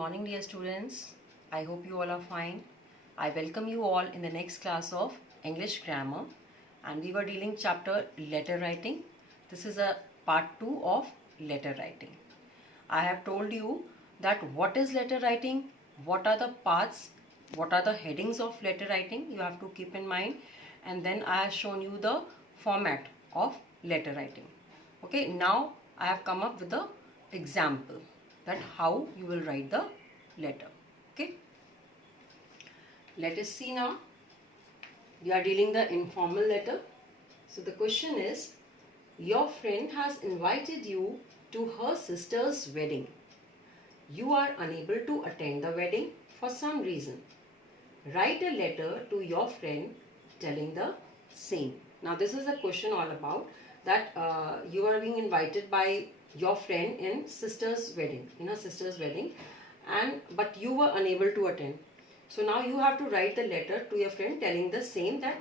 morning, dear students. I hope you all are fine. I welcome you all in the next class of English grammar, and we were dealing chapter letter writing. This is a part 2 of letter writing. I have told you that what is letter writing, what are the parts, what are the headings of letter writing you have to keep in mind, and then I have shown you the format of letter writing. Okay, now I have come up with the example that how you will write the letter. Okay, let us see now. We are dealing the informal letter. So the question is, your friend has invited you to her sister's wedding. You are unable to attend the wedding for some reason. Write a letter to your friend telling the same. Now this is the question all about that you are being invited by your friend in sister's wedding, but you were unable to attend. So now you have to write the letter to your friend telling the same, that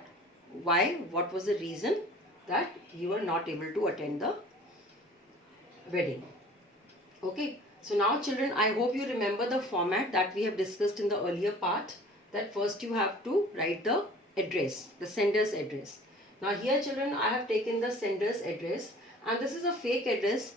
what was the reason that you were not able to attend the wedding. Okay, so now children, I hope you remember the format that we have discussed in the earlier part, that first you have to write the address, the sender's address. Now here children, I have taken the sender's address, and this is a fake address.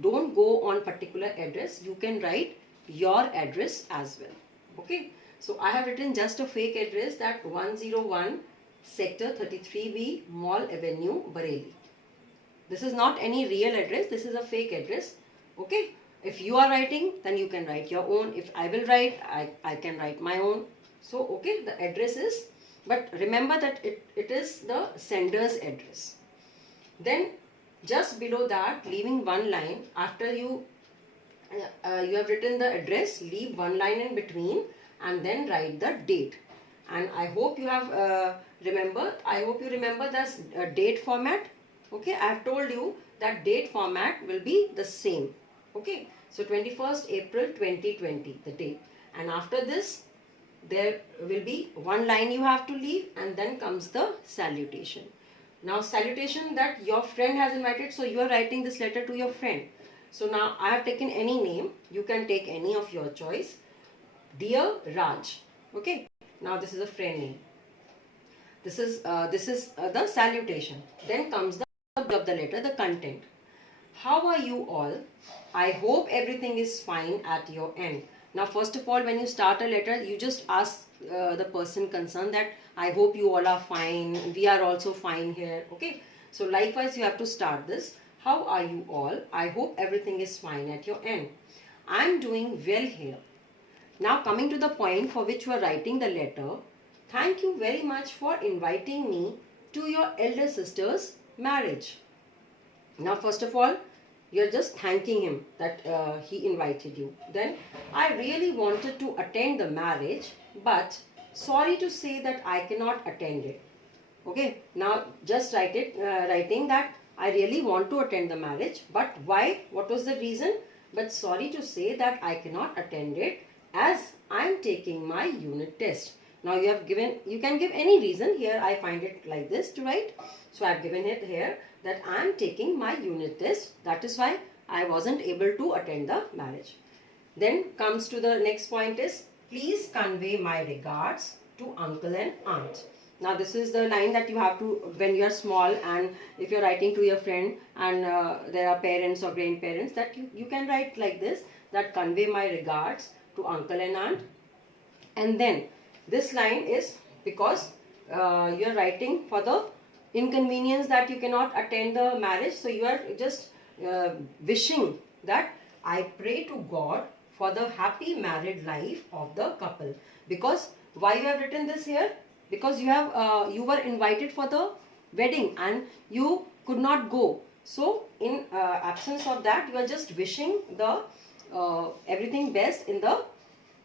Don't go on particular address. You can write your address as well. Okay, so I have written just a fake address, that 101 sector 33B Mall Avenue, Bareilly. This is not any real address. This is a fake address. Okay, if you are writing, then you can write your own. If I will write, I can write my own. So okay, the address is, but remember that it is the sender's address. Then just below that, leaving one line, after you have written the address, leave one line in between and then write the date. And I hope you have remember the date format. Okay, I have told you that date format will be the same. Okay, so 21st April 2020, the date. And after this, there will be one line you have to leave, and then comes the salutation. Now salutation, that your friend has invited, so you are writing this letter to your friend. So now I have taken any name. You can take any of your choice. Dear Raj. Okay, now this is a friend name. This is the salutation. Then comes the subject of the letter, the content. How are you all? I hope everything is fine at your end. Now first of all, when you start a letter, you just ask the person concerned that I hope you all are fine. We are also fine here. Okay, so likewise you have to start this. How are you all? I hope everything is fine at your end. I am doing well here. Now coming to the point for which you are writing the letter. Thank you very much for inviting me to your elder sister's marriage. Now first of all, you are just thanking him that he invited you. Then, I really wanted to attend the marriage, but sorry to say that I cannot attend it. Okay, now just writing that I really want to attend the marriage, but why? What was the reason? But sorry to say that I cannot attend it as I am taking my unit test. Now you can give any reason. Here I find it like this to write. So I have given it here that I am taking my unit test. That is why I wasn't able to attend the marriage. Then comes to the next point is, please convey my regards to uncle and aunt. Now this is the line that you have to, when you are small and if you are writing to your friend and there are parents or grandparents, that you can write like this, that convey my regards to uncle and aunt. And then this line is because you are writing for the inconvenience that you cannot attend the marriage. So you are just wishing that I pray to God for the happy married life of the couple. Because why you have written this here? Because you were invited for the wedding and you could not go. So in absence of that, you are just wishing the everything best in the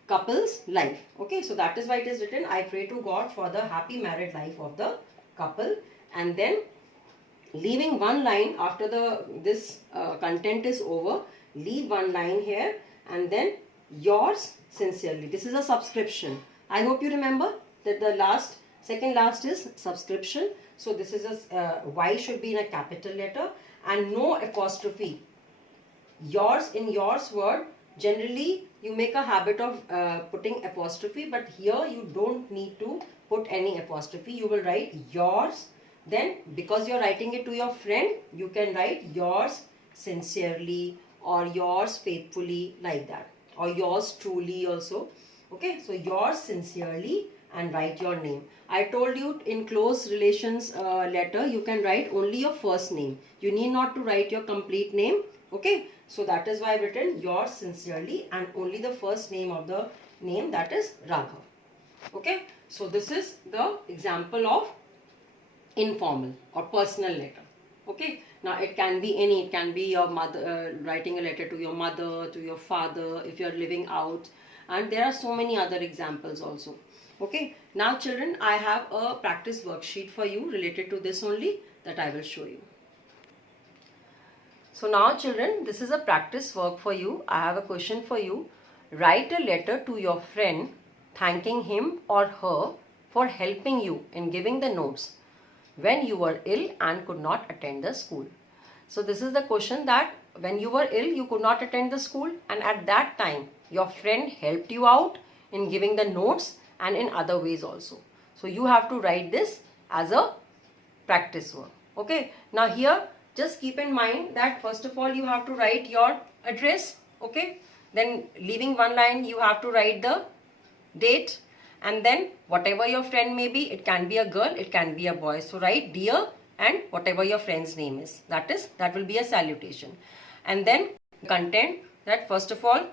couple's life. Okay, so that is why it is written, I pray to God for the happy married life of the couple. And then leaving one line after this content is over, leave one line here, and then yours sincerely. This is a subscription. I hope you remember that the second last is subscription. So this is Y should be in a capital letter and no apostrophe. Yours, in yours word, Generally you make a habit of putting apostrophe, but here you don't need to put any apostrophe. You will write yours, then because you're writing it to your friend, you can write yours sincerely or yours faithfully, like that, or yours truly also. Okay, so yours sincerely and write your name. I told you in close relations letter you can write only your first name. You need not to write your complete name. Okay, so that is why I've written yours sincerely and only the first name of the name, that is Raghav. Okay, so this is the example of informal or personal letter. Okay, now it can be any, it can be your mother, writing a letter to your mother, to your father if you're living out, and there are so many other examples also. Okay, now children, I have a practice worksheet for you related to this only, that I will show you. So now children, this is a practice work for you. I have a question for you. Write a letter to your friend thanking him or her for helping you in giving the notes when you were ill and could not attend the school. So this is the question, that when you were ill, you could not attend the school, and at that time your friend helped you out in giving the notes and in other ways also. So you have to write this as a practice work. Okay, now here just keep in mind that first of all you have to write your address. Okay, then leaving one line you have to write the date, and then whatever your friend may be, it can be a girl, it can be a boy, so write dear and whatever your friend's name is, that will be a salutation. And then content, that first of all,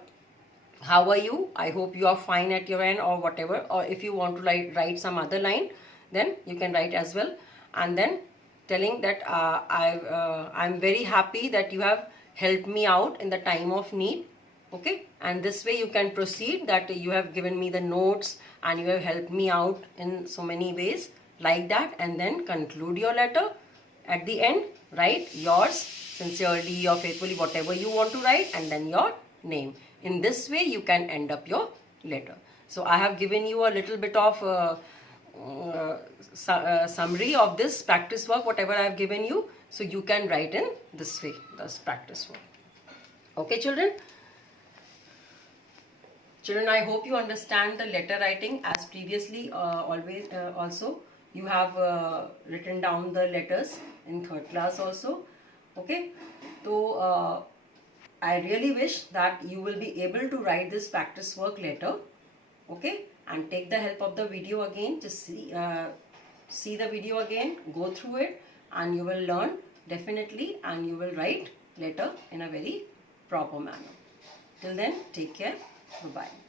how are you, I hope you are fine at your end, or whatever, or if you want to write some other line, then you can write as well. And then telling that I'm very happy that you have helped me out in the time of need. Okay, and this way you can proceed, that you have given me the notes and you have helped me out in so many ways, like that. And then conclude your letter. At the end, write yours sincerely or faithfully, whatever you want to write, and then your name. In this way you can end up your letter. So I have given you a little bit of summary of this practice work, whatever I have given you. So you can write in this way, this practice work. Okay children? Children, I hope you understand the letter writing, as previously also you have written down the letters in 3rd class also. Okay, so I really wish that you will be able to write this practice work letter. Okay, and take the help of the video again. Just see the video again, go through it, and you will learn definitely, and you will write letter in a very proper manner. Till then, take care. Bye-bye.